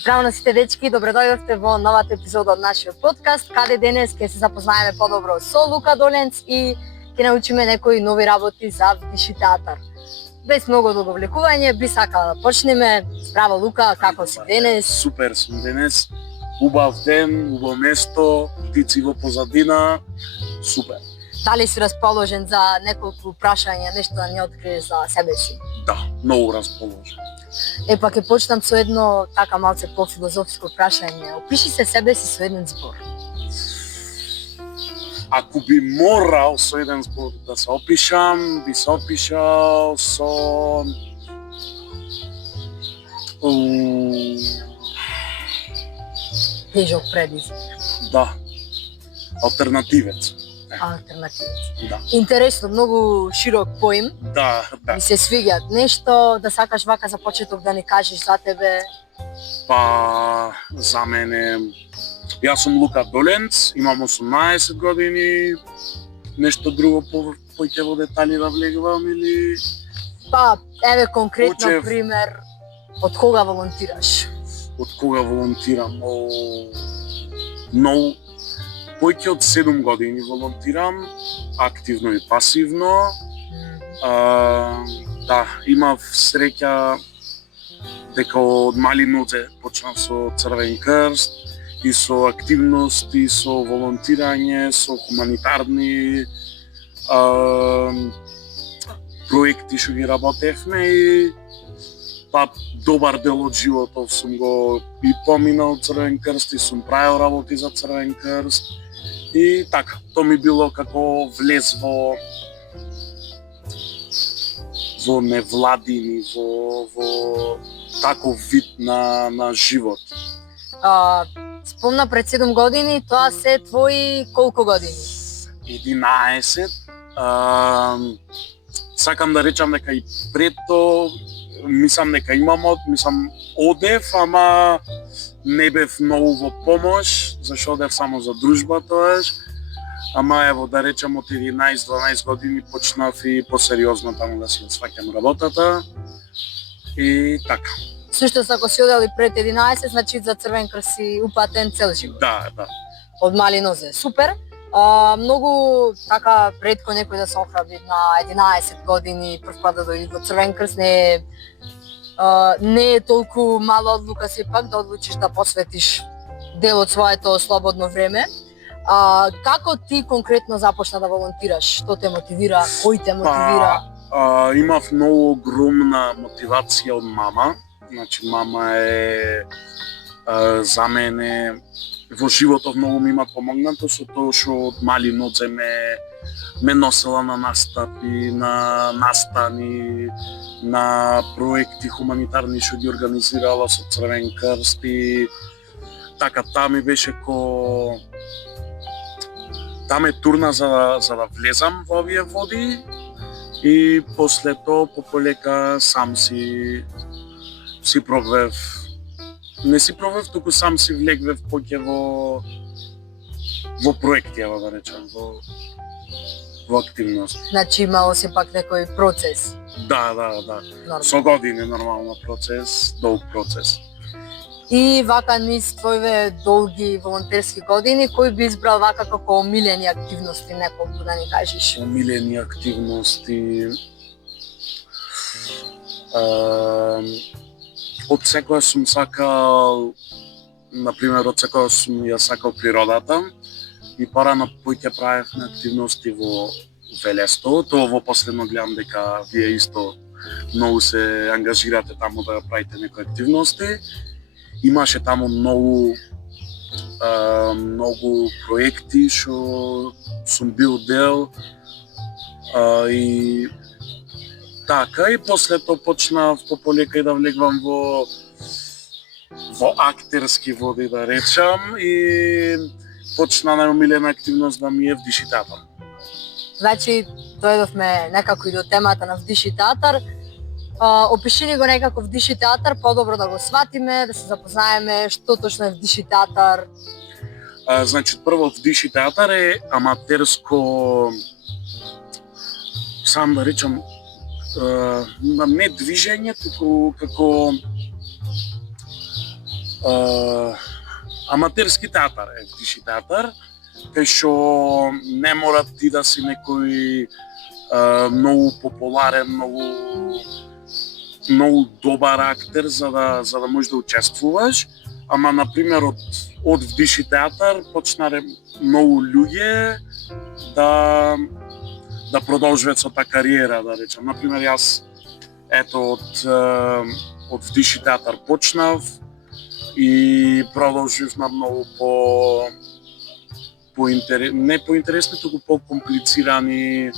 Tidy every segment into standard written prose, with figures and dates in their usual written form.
Здраво на сите дечки, добре дојдовте во новата епизода од нашиот подкаст, каде денес ќе се запознаеме подобро со Лука Доленц и ќе научиме некои нови работи за вдиши театар. Без многу долго влекување, би сакала да почнеме. Здраво Лука, како си денес? Супер сум денес. Убав ден, убаво место, птици во позадина. Супер. Дали си расположен за неколку прашања, нешто да ни откриеш за себе си? Да, многу расположен. Па ќе почнам со едно така малце пофилозофско прашање. Опиши се себе си со еден збор. Ако би морал со еден збор да се опишам, би се опишал со... Тежок предизвик. Да, алтернативец. Алтернативец. Да. Интересно, многу широк поим. Да. Ми се свиѓа. Нешто да сакаш вака за почеток да ни кажеш за тебе? Па, за мене... Јас сум Лука Доленц, имам 18 години. Нешто друго поќе во детали да влегувам или... Па, еве конкретно Почев. пример, од кога волонтираш? Од кога волонтирам? Многу. Поќе од 7 години волонтирам, активно и пасивно. Да, имав среќа дека од мали нозе почнав со Црвен крст и со активности, со волонтирање, со хуманитарни проекти што ги работевме и па добар дел од животов сум го и поминал Црвен крст и сум правил работи за Црвен крст. И така, тоа ми било како влез во невладини, во таков вид на живот. Спомна пред 7 години, тоа се твои колку години? 11. Сакам да речам дека и пред тоа мислам дека одев, ама не бев многу во помош, зашто одев само за дружба тоаш. Ама ево да речам од 11-12 години почнав и посериозно таму да си сваќам работата. И така. Сушто ако си одел и пред 11, значи за Црвен крст си упатен цел живот. Да. Од мали нозе. Супер. Многу така ретко некој да се охрабри на 11 години прв пат да дојде во Црвен крст, не е толку мала одлука сепак да одлучиш да посветиш дел од своето слободно време. Како ти конкретно започна да волонтираш? Што те мотивира? Кој те мотивира? Имав многу огромна мотивација од мама. Значи мама е за мене во животов многу ми има помогнато со тоа што од мали нозе ме носела на настапи, на настани, на проекти хуманитарни што ги организирала со Црвен крст и така таа ми беше таа ме турна за да влезам во овие води и после тоа пополека сам си пробев. Не си пробев, туку сам си влегвев поќе во проекти, да речам, во активност. Значи имало сепак некој процес. Да. Нормално. Со години нормално процес, долг процес. И вака низ твоите долги волонтерски години, кој би избрал вака како омилени активности, неколку да ни кажеш? Омилени активности... Од секоја сум сакал, например, ја сакал природата и порано поќе правевме активности во Велесто. Тоа во последно гледам дека вие исто многу се ангажирате таму да правите некои активности. Имаше таму многу проекти што сум бил дел и така, и после тоа почнав пополека и да влегвам во актерски води, да речам, и почна најомилена активност да ми е вдиши театар. Значи, дојдовме некако и до темата на вдиши театар. Опиши ни го некако вдиши театар, подобро да го сватиме, да се запознаеме што точно е вдиши театар. Значи, прво вдиши театар е аматерско, сам да речам, не движење, туку како аматерски театар е вдиши театар, кај што не мора ти да си некој многу популарен, многу добар актер за да можеш да учествуваш, ама на пример од вдиши театар почнале многу луѓе да продолжуваат со таа кариера, да речем. На пример јас од вдиши театар почнав и продолжив на многу не поинтересни, туку по-комплицирани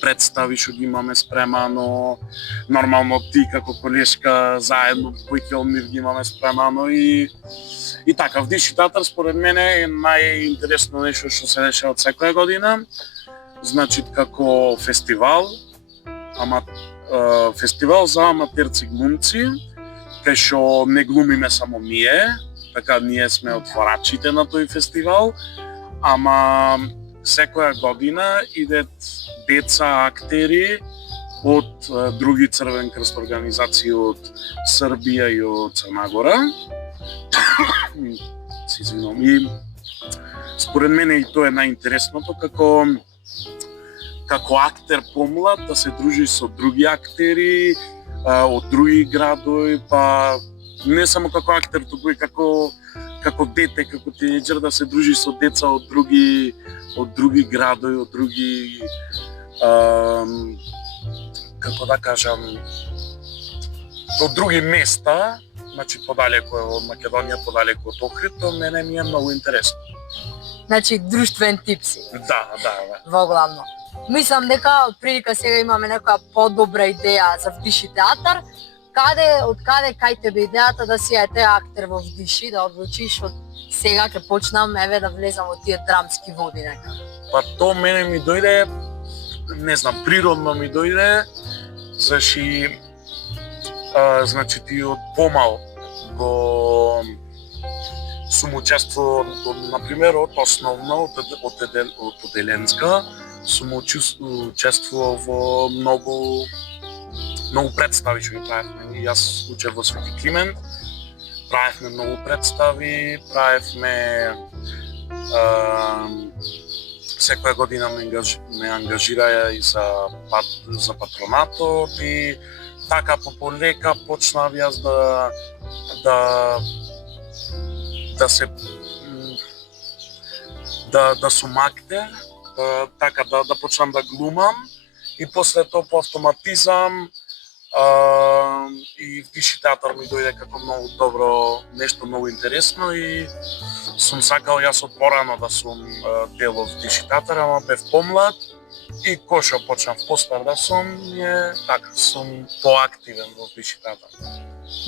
представи што ги имаме спремано. Нормално ти како колешка заедно кој ќе ги имаме спремано и така. Вдиши театар според мене е најинтересно нешто што се дешава од секоја година. Значи како фестивал, фестивал за аматерци глумци, кај што не глумиме само ние, така ние сме отворачите на тој фестивал, ама секоја година идет деца актери од други Црвен крст организации од Србија и од Црна Гора. Се извинувам. И според мене и тоа е најинтересното, како актер помлад да се дружи со други актери од други градови, па не само како актер, туку и како дете, како тинеџер да се дружи со деца од други градови, од други како да кажам, од други места, значи подалеку од Македонија, подалеку од Охрид, тоа мене ми е многу интересно. Значи друштвен тип си. Да. Во главно. Мислам дека од прилика сега имаме некоја подобра идеја за вдиши театар. Кај тебе идејата да си актер во вдиши, да одлучиш од сега ќе почнам да влезам во тие драмски води некако? Па то мене ми дојде, не знам, природно ми дојде, значи ти од помал сум учествувал, например, од основно, од оделенска, сум учествувал во многу представи што ги правевме. Јас учев во Свети Климент, правевме многу представи, секоја година ме ангажираја и за патронатот и така полека почнав јас да сум актер, така да почнам да глумам и после тоа по автоматизам и вдиши театар ми дојде како многу добро, нешто многу интересно и сум сакал јас од порано да сум дел од вдиши театар, ама бев помлад и кој што почнав постар да сум, сум поактивен во вдиши театар.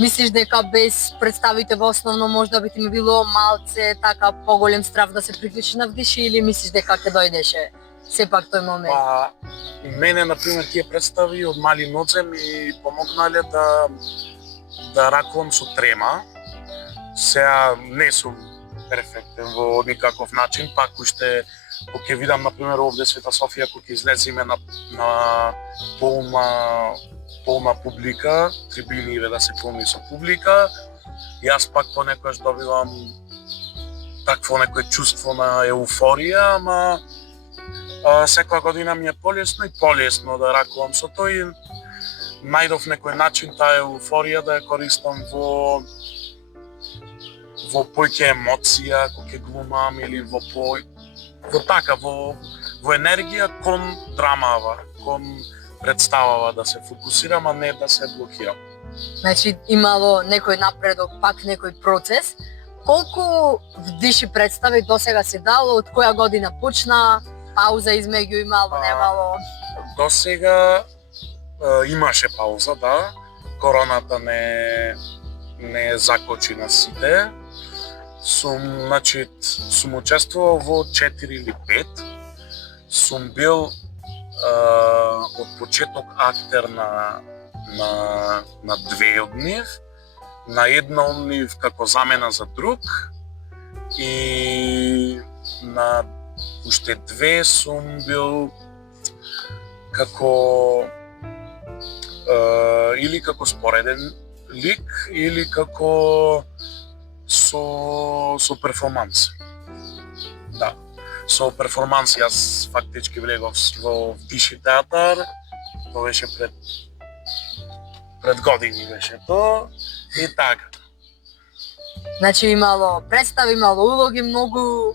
Мислиш дека без представите во основно можда би ти ми било малце така поголем страв да се приклучиш на вдиши или мислиш дека ќе дојдеше сепак тој момент? Па, мене, например, тие представи од мали нозе ми помогнале да ракувам со трема. Сега не сум перфектен во никаков начин, пак уште кога ќе видам, например, овде Света Софија, кога ќе излеземе на полна публика, трибиниве да се полни со публика, јас пак понекогаш добивам такво некое чувство на еуфорија, ама секоја година ми е полесно да ракувам со тој и најдов некој начин таа еуфорија да ја користам во поќе емоција кога ќе глумам или во енергија кон драмава, кон представава да се фокусирам, а не да се блокирам. Значи имало некој напредок, пак некој процес. Колку вдиши представи досега се дало, од која година почна? Пауза измеѓу имало, немало? До сега имаше пауза, да. Короната не закочи на сите. Сум учествувал во 4 или 5. Сум бил од почеток актер на 2 од нив. На една од нив како замена за друг и на уште 2 сум бил како или како спореден лик или како со перформанс. Да. Со перформанс јас фактички влегов во Втиши театар. Тоа беше пред години беше тоа и така. Значи имало представи, имало улоги многу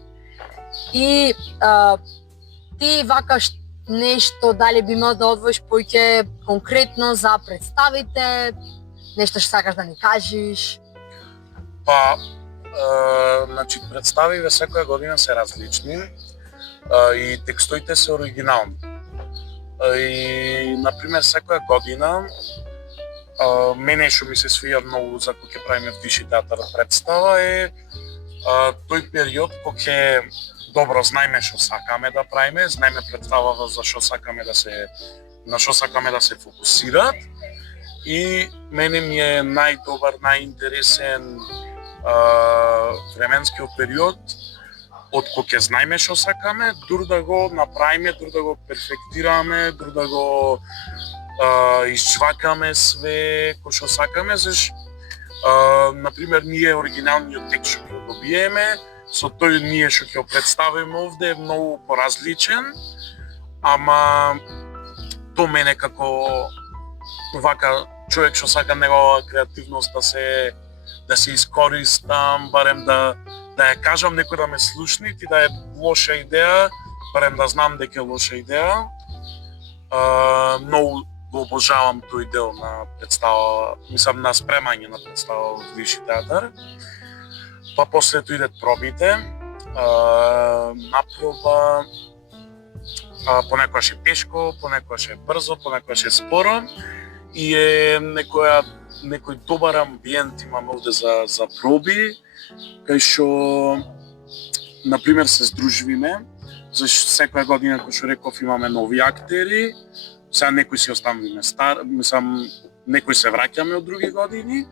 и ти вакаш нешто, дали би имал да одвоиш поќе конкретно за представите, нешто што сакаш да ни кажеш? Па, значи представиве секоја година се различни и текстоите се оригинални. И, например, секоја година мене што ми се свија многу за кога ќе правиме Втиши театар представа е тој период кога ќе добро знаеме што сакаме да правиме, знаеме представава за што сакаме на што сакаме да се фокусираат и мене ми е најдобар, најинтересен временскиот период од кога ќе знаеме што сакаме, дур да го направиме, дур да го перфектираме, дур да го изчвакаме све кој што сакаме, заш например ние оригиналниот текст што ќе добиеме, со тој ние што ќе го представиме овде е многу поразличен, ама то мене како вака човек што сака негова креативност да се искористам, барем да ја кажам некој да ме слушне, ти да е лоша идеја, барем да знам дека е лоша идеја. Многу го обожавам тој дел на представа, мислам на спремање на представа во Втиши театар. Па после тоа идат пробите, напроба, понекогаш е тешко, понекогаш е брзо, понекогаш е споро и е некој добар амбиент имаме овде за проби, кај што например се здруживиме, зашто секоја година кој што реков имаме нови актери, сега некои си оставаме мислам некои се враќаме од други години,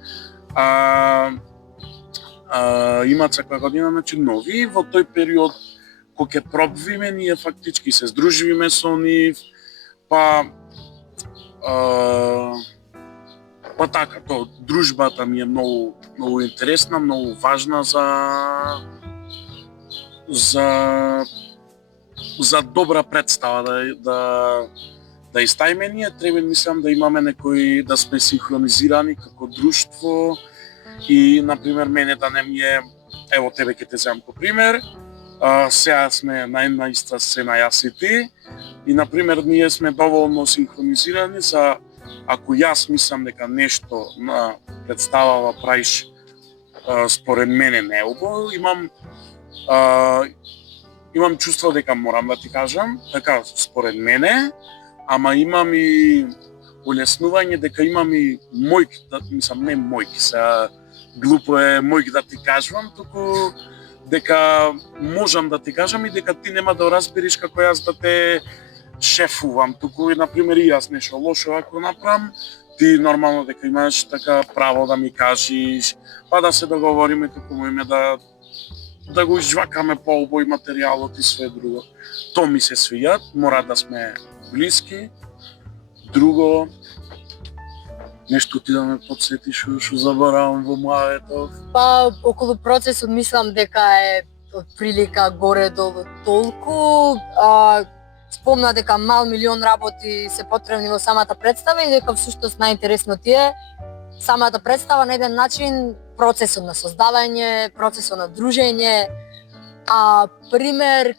имаат секоја година значи нови, во тој период кога ќе пробвиме ние фактички се здруживиме со нив, па така, дружбата ми е многу интересна, многу важна за добра представа да изтаиме ние, треба мислам да имаме да сме синхронизирани како друштво и например мене да не ми е, ево тебе ќе те земам ко пример, сега сме на иста сцена јас и ти и например ние сме доволно синхронизирани за ако јас мислам дека нешто на представава правиш според мене не убаво, имам чувство дека морам да ти кажам, така според мене, ама имам и улеснување дека имам и мојки, мислам не мојки, сега глупо е мојки да ти кажувам, туку дека можам да ти кажам и дека ти нема да разбериш како јас да те шефувам, туку и например и јас нешто лошо ако направам, ти нормално дека имаш така право да ми кажеш, па да се договориме како можеме да го изжвакаме поубаво материјалот и све друго. То ми се свијат, мора да сме блиски. Друго, нешто ти да ме подсетиш што заборавам во младето. Па околу процесот мислам дека е од прилика горе-долу толку. Спомна дека мал милион работи се потребни во самата представа и дека всуштост најинтересно ти е самата представа на еден начин процесот на создавање, процесот на дружење, пример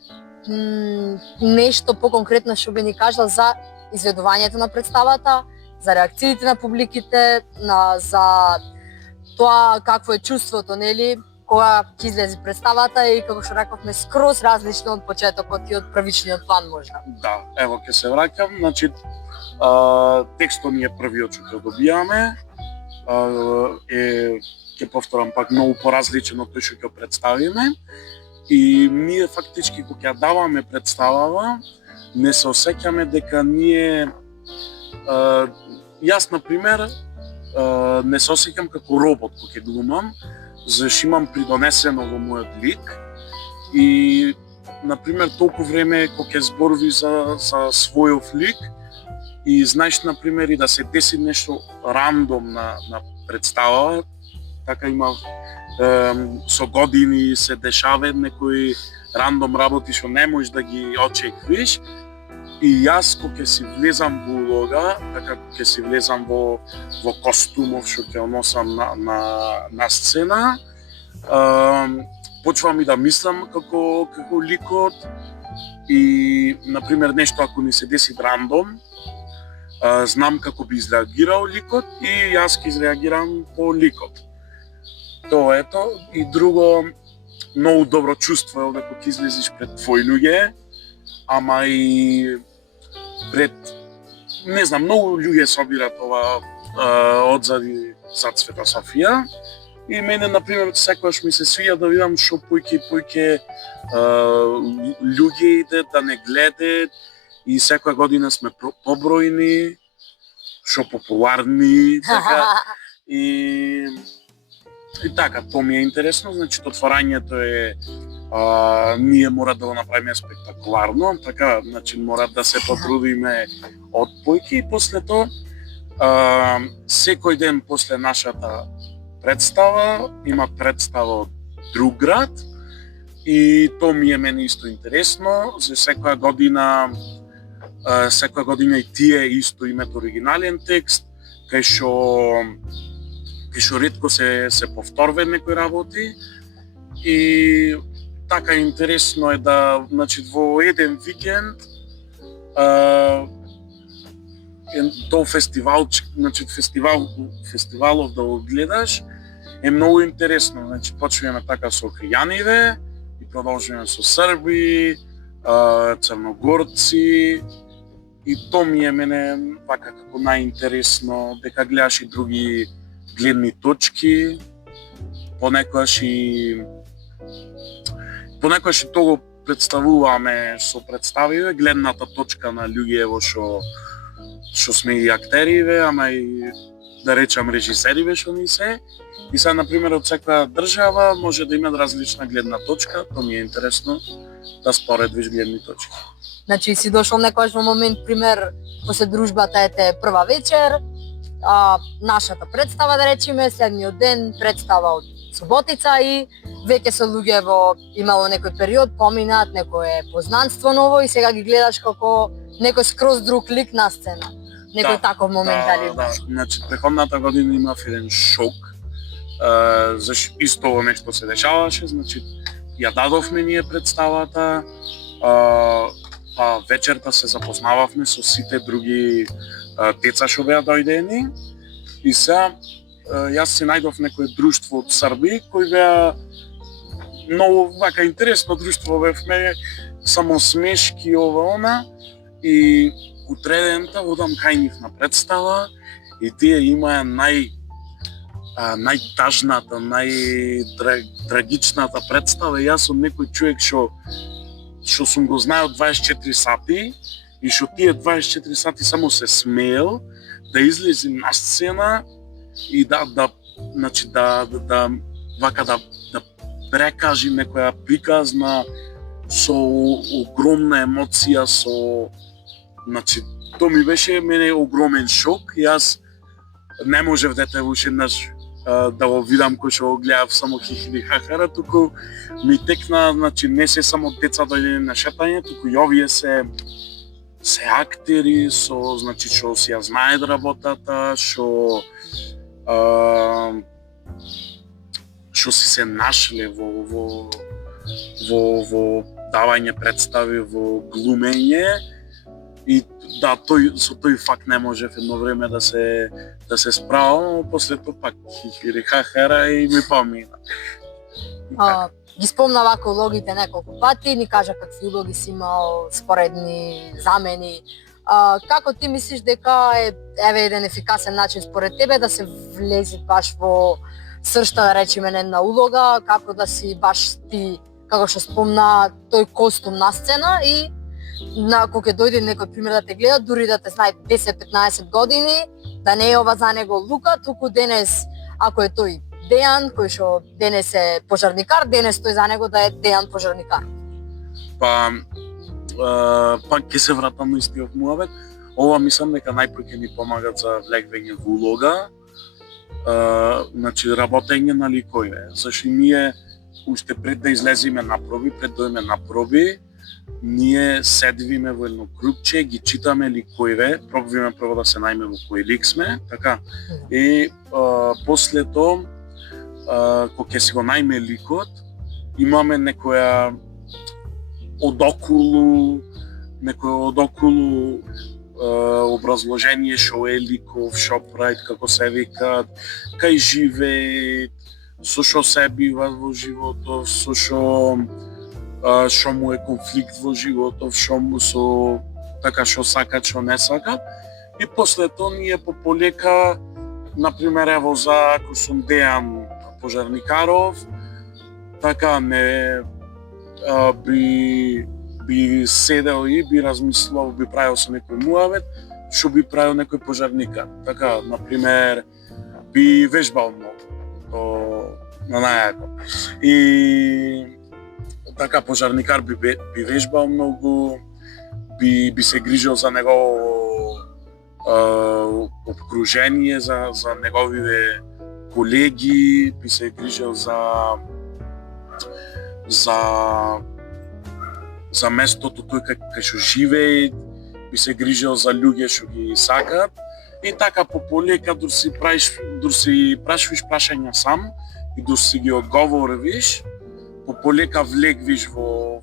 нешто поконкретно што би ни кажал за изведувањето на представата, за реакциите на публиките, за тоа какво е чувството, нели, кога ќе излезе представата и како што рековме скроз различно од почетокот и од првичниот план можда. Да, ево ќе се враќам, значи текстот ни е првиот што ќе добијаме, ќе повторам пак многу поразличен од тој што ќе представиме и ние фактички кога ќе даваме представава не се осеќаме дека ние јас например не се осеќам како робот кога ќе глумам, зашто имам придонесено во мојот лик и например толку време кога ќе зборови за својов лик и знаеш например и да се деси нешто рандом на представа, така има со години се дешаваат некои рандом работи што не можеш да ги очеквиш. И јас кога ќе си влезам во улога, така ќе си влезам во костумов што ќе носам на сцена, почвам и да мислам како ликот и например нешто ако ни се деси рандом, знам како би изреагирал ликот и јас ќе изреагирам по ликот. Тоа ето и друго многу добро чувство е кога ќе излезеш пред твои луѓе, ама и пред, не знам, многу луѓе собират ова одзади зад Света Софија и мене, например, секогаш ми се свија да видам што појќе луѓе идат да не гледат и секоја година сме побројни, што популарни, така, и така, тоа ми е интересно, значи отворањето е ние мора да го направиме спектакуларно, така, значи мора да се потрудиме од појки и после тоа секој ден после нашата представа има представа од друг град и тоа ми е мене исто интересно, за секоја година и тие исто имаат оригинален текст, кај што ретко се повторуваат некои работи и така интересно е да, значи во еден викенд тој фестивал, значи фестивалов да го гледаш е многу интересно, значи почнуваме така со хријаниве и продолжуваме со срби, црногорци и тоа ми е мене вака како најинтересно, дека гледаш и други гледни точки, понекогаш и тоа го представуваме со представиве, гледната точка на луѓево што сме и актериве, ама и да речам режисериве што ни се. И сега, например, од секоја држава може да има различна гледна точка, тоа ми е интересно да споредвиш гледни точки. Значи си дошол некојаш во момент, пример, после дружбата ете прва вечер, нашата представа, да речеме, следниот ден представа од Суботица и веќе со луѓево имало некој период, поминат, некое познанство ново и сега ги гледаш како некој скроз друг лик на сцена. Некој таков момент, дали? Да, значи преходната година имав еден шок, зашто исто ово нешто се дешаваше, значи ја дадовме ние представата, па вечерта се запознававме со сите други деца што беа дојдени и сега јас се најдов некој друштво од Срби кои беа многу вака интересно друштво, бевме само смешки ова она и утредента одам кај нив на представа и тие имаа најтажната, најтрагичната представа. Јас сум некој човек што сум го знаел 24 сати и што тие 24 сати само се смеел да излезем на сцена и да прекажи некоја приказна со огромна емоција, значи тоа ми беше мене огромен шок. Јас не можев дете уште еднаш да го видам кој што го гледав само хихили хахара, туку ми текна, значи не се само деца дојдени на шетање, туку и овие се актери значи што си ја знаат работата, што си се нашле во давање представи, во глумење и да, со тој факт не можев едно време да се справам, но после тоа пак хихири хахера и ми помина. Ги спомна вака улогите неколку пати, ни кажа какви улоги си имал, споредни замени. Како ти мислиш дека е еден ефикасен начин според тебе да се влези баш во сршта, да речеме, една улога, како да си баш ти, како што спомна, тој костум на сцена и кога ќе дојде некој пример да те гледа, дури да те знае 10-15 години, да не е ова за него Лука, туку денес, ако е тој Дејан, кој што денес е пожарникар, денес тој за него да е Дејан пожарникар. Па ќе се вратам на истиот муабет. Ова мислам дека најпрво ќе ни помагат за влегвење во улога. значи работење на ликови. Зашто ние уште пред да излеземе на проби, пред да идеме на проби, ние седиме во едно групче, ги читаме ликови, пробуваме прво да се најме во кој лик сме, така. И после тоа, кога ќе си го најме ликот, имаме некоја одоколу образложение шо е ликов, шо прави, како се викаат, кај живеат, со шо се бива во животот, со шо му е конфликт во животот, шо сакат, шо не сакат. И после тоа ние полека, например, ево за кој сум Дејан Пожарникаров, така би седел и би размислувал, би правил со некој муавет, што би правил некој пожарникар. Така, например, би вежбал многу, на најако. И така, пожарникар би вежбал многу, би се грижил за негово обкружение, за неговите колеги, би се грижил за местото тој кај што живее, би се грижил за луѓе што ги сакат. И така полека дур си прашуваш прашања сам и дур си ги одговориш, полека влегвиш во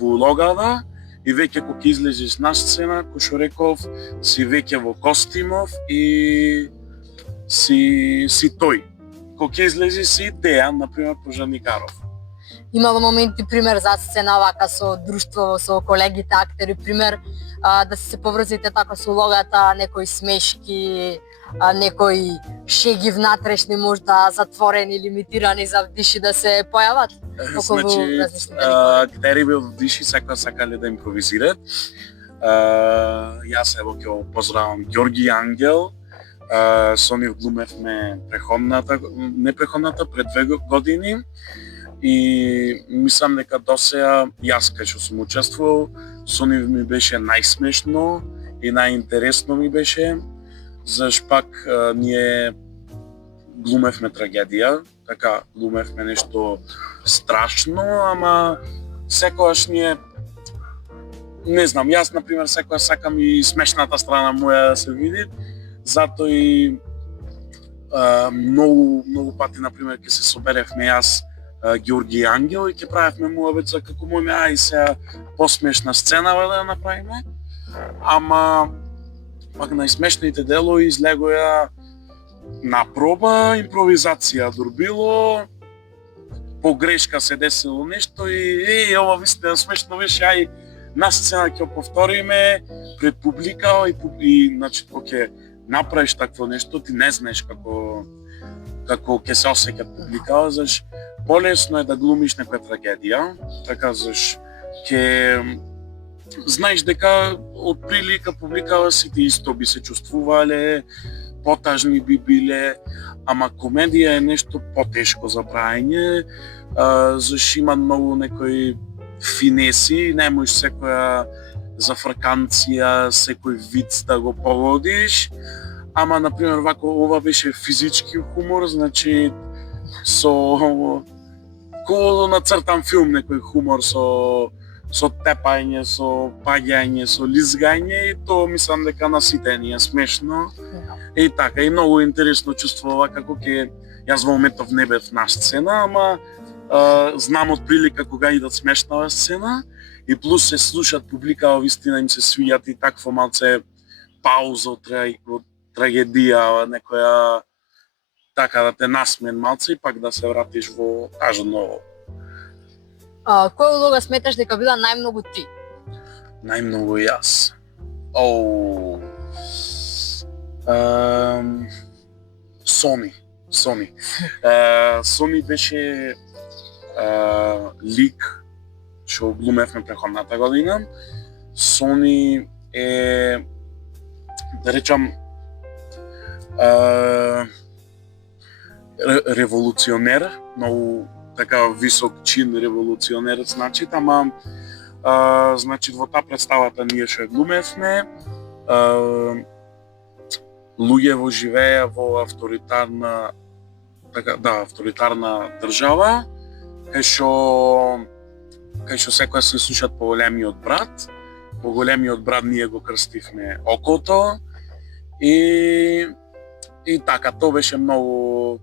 улогата и веќе кога излезеш на сцена, кој што реков, си веќе во костимов и си тој. Кога излезеш си Дејан, например, Пожарникаров. Имало моменти, пример, за сцена вака со друштво, со колегите актери, пример, да се поврзите така со улогата, некои смешки, некои шеги внатрешни, можда затворени, лимитирани за вдиши да се појават? Значи, актери во вдиши сакале да импровизират. Јас ево ќе поздравам Ѓорги Ангел, со нив глумевме пред 2 години. И мислам дека досеја јас кај што сум учествувал, со нив ми беше најсмешно и најинтересно ми беше, зашто пак ние глумевме трагедија, така глумевме нешто страшно, ама секогаш ние не знам, јас например секогаш сакам и смешната страна моја да се види, затоа и многу пати например ќе се соберевме јас Ѓорги Ангел и ќе правевме муавет за како можеме ај сега посмешна сцена да направиме. Ама пак најсмешните делови излегоја на проба, импровизација дур било, погрешка се десило нешто и ова вистина смешно беше, ај на сцена ќе повториме пред публика и значи кога ќе направиш такво нешто ти не знаеш како ќе се осеќа публика, зашто полесно е да глумиш некоја трагедија, така зашто ќе знаеш дека од прилика публикава сите исто би се чувствувале, потажни би биле, ама комедија е нешто потешко за правење, зашто има многу некои финеси, не можеш секоја зафрканција, секој виц да го погодиш, ама например вако ова беше физички хумор, значи со ко нацртан филм некој хумор со тепање, со паѓање, со лизгање и тоа мислам дека на сите ни е смешно. И така, и многу интересно чувствува како ќе јас во моментов не бев на сцена, ама знам од прилика кога идат смешна сцена и плюс се слушат публика, вистина им се свијат и такво малце пауза од трагедија, некоја така да те насмен малце и пак да се вратиш во ново. Која улога сметаш дека била најмногу ти? Најмногу јас. Сони. Сони беше лик што глумевме преходната година. Сони е, да речам, револуционер, многу така висок чин револуционер значи, ама значи во таа представата ние што глумевме, луѓе живееја во авторитарна држава, кај што секоја се слушат по големиот брат. По големиот брат ние го крстивме окото и така, тоа беше многу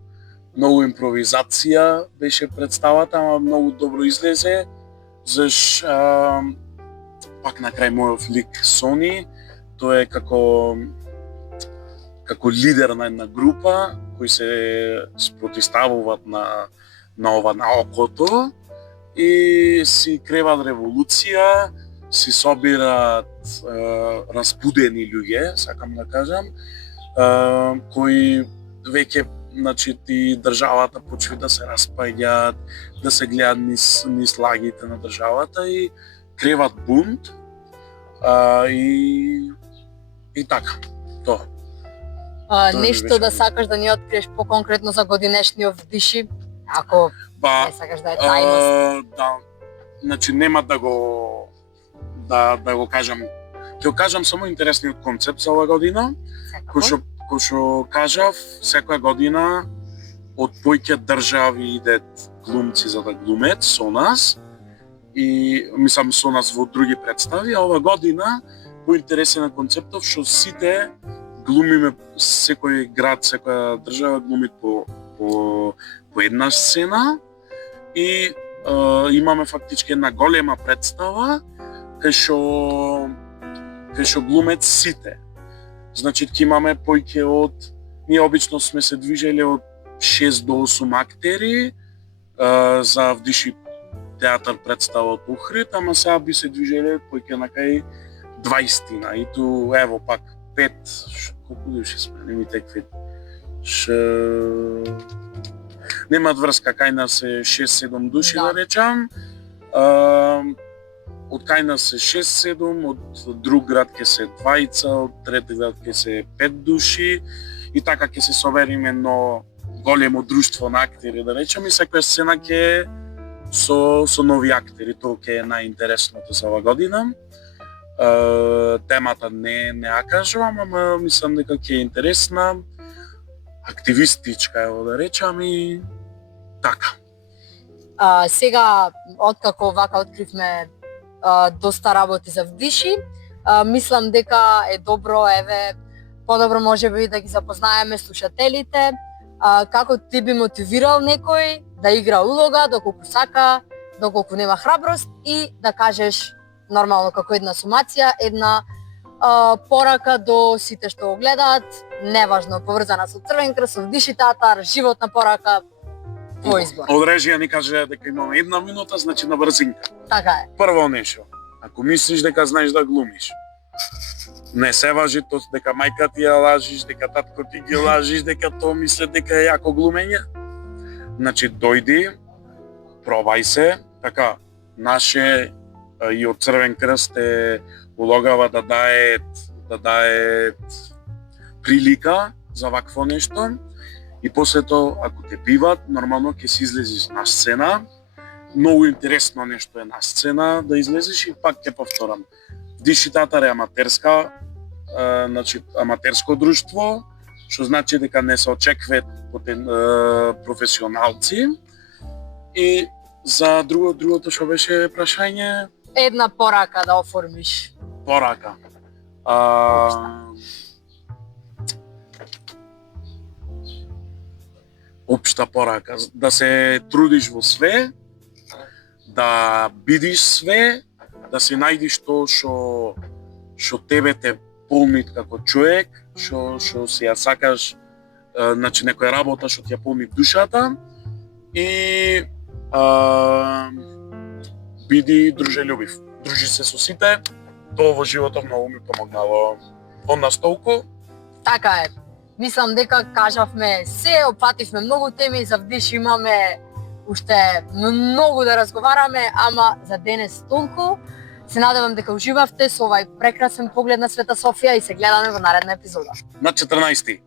импровизација беше представата, ама многу добро излезе. Пак на крај мојот лик Сони, тој е како лидер на една група кои се спротивставуваат на окото и си креват револуција, си собираат разбудени луѓе, сакам да кажам, кои веќе и државата почви да се распаѓаат, да се гледат низ лагите на државата и креват бунт и така. Тоа. Нешто да сакаш да ни откриеш по-конкретно за годинешниот Вдиши, ако не сакаш да е тајност. Нема да го кажам. Ќе го кажам само интересниот концепт за оваа година. Кој што кажав, секоја година од појќе држави идет глумци за да глумет со нас и мислам со нас во други представи, а ова година поинтересен е концептов што сите глумиме, секој град, секоја држава глуми по една сцена и имаме фактички една голема представа кај што глумет сите. Значи ќе имаме појќе ние обично сме се движеле од 6 до 8 актери за Вдиши театар представа од Охрид, ама сега би се движеле појќе на кај 20 и ту ево пак 5, колку души сме, не ми текви. Немаат врска, кај нас е 6-7 души да речам. Од кај нас е 6-7, од друг град ќе се 2, од трети град ќе се 5 души и така ќе се собериме едно големо друштво на актери да речем и секоја сцена ќе со нови актери, тоа ќе е најинтересното за оваа година. Темата не ја кажувам, ама мислам дека ќе е интересна, активистичка ево да речам и така. Сега откако вака откривме доста работи за Вдиши, мислам дека е добро, подобро можеби да ги запознаеме слушателите, како ти би мотивирал некој да игра улога, доколку сака, доколку нема храброст и да кажеш нормално како една сумација, една порака до сите што го гледаат, неважно, поврзана со Црвен крст, со Вдиши театар, животна порака, твој избор. Од режија ни каже дека имаме 1 минута, значи на брзинка. Така е. Прво нешто, ако мислиш дека знаеш да глумиш, не се важи тоа дека мајка ти ја лажиш, дека татко ти ги лажиш, дека тоа мислат дека е јако глумење. Значи дојди, пробај се, така наше и од Црвен крст е улогава да дајат прилика за вакво нешто и после тоа ако те биват, нормално ќе си излезеш на сцена. Многу интересно нешто е на сцена да излезеш и пак ќе повторам. Вдиши театар е аматерска, значи аматерско друштво, што значи дека не се очекуваат професионалци. И за другото што беше прашање, една порака да оформиш. Порака. Општа порака, да се трудиш во све, да бидиш све, да се најдиш тоа што тебе те полни како човек, што си ја сакаш, значи некоја работа што ти ја полни душата и биди дружелюбив. Дружи се со сите, тоа во животот многу ми помогнало. Од нас толку. Така е. Мислам дека кажавме се, опфативме многу теми, за Вдиши имаме уште многу да разговараме, ама за денес толку. Се надевам дека уживавте со овај прекрасен поглед на Света Софија и се гледаме во наредна епизода. На 14.